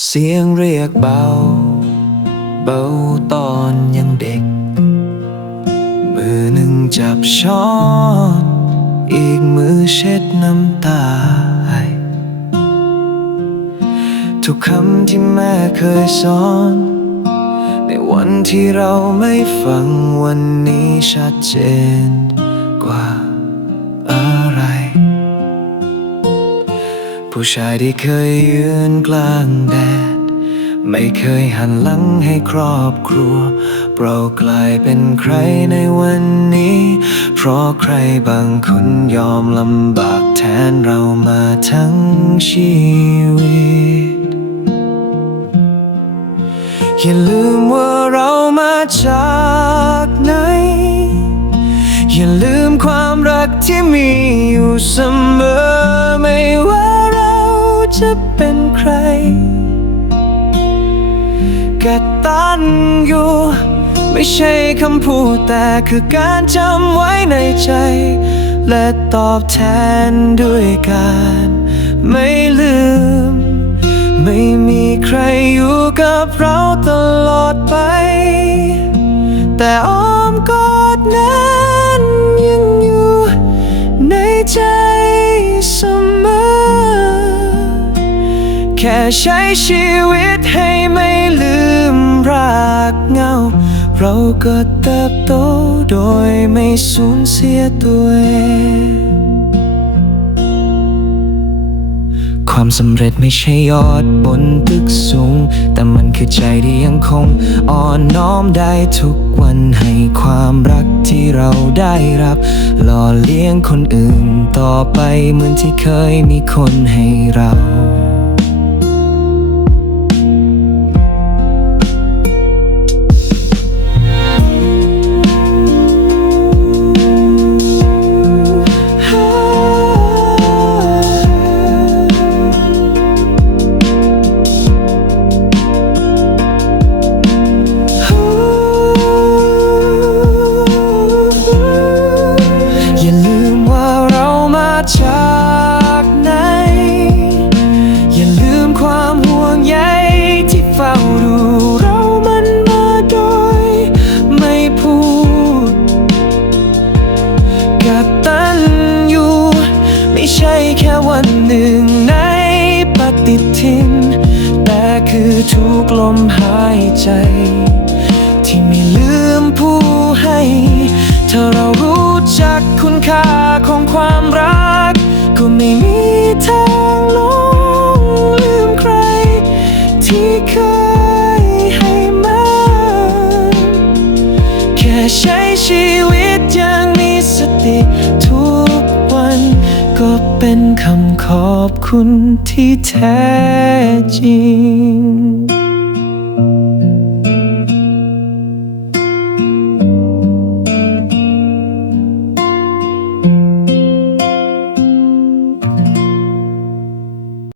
เสียงเรียกเบา เบาตอนยังเด็ก มือหนึ่งจับช้อน อีกมือเช็ดน้ำตา ทุกคำที่แม่เคยสอน ในวันที่เราไม่ฟังวันนี้ชัดเจนกว่าอ ผู้ชายที่เคยยืนกลางแดด ไม่เคยหันหลังให้ครอบครัว เรากลายเป็นใครในวันนี้ เพราะใครบางคนยอมลำบากแทนเรามาทั้งชีวิต อย่าลืมว่าเรามาจากไหน อย่าลืมความรักที่มีอยู่เสมอไม่ว่า จะเป็นใครกตันอยู่ ไม่ใช่คำพูดแต่คือการจำไว้ในใจ และตอบแทนด้วยการ ไม่ลืม ไม่มีใครอยู่กับเราตลอดไป แต่อ้อมกอดนั้นยังอยู่ในใจเสมอ แค่ใช้ชีวิตให้ไม่ลืมรากเงา เราก็เติบโตโดยไม่สูญเสียตัวเองความสำเร็จไม่ใช่ยอดบนตึกสูง แต่มันคือใจที่ยังคงอ่อนน้อมได้ทุกวันให้ความรักที่เราได้รับ หล่อเลี้ยงคนอื่นต่อไปเหมือนที่เคยมีคนให้เรา ใจ ที่ไม่ลืมผู้ให้ ถ้าเรารู้จักคุณค่าของความรัก ก็ไม่มีทางลงลืมใคร ที่เคยให้มาแค่ใช้ชีวิตอย่างมีสติทุกวัน ก็เป็นคำขอบคุณที่แท้จริง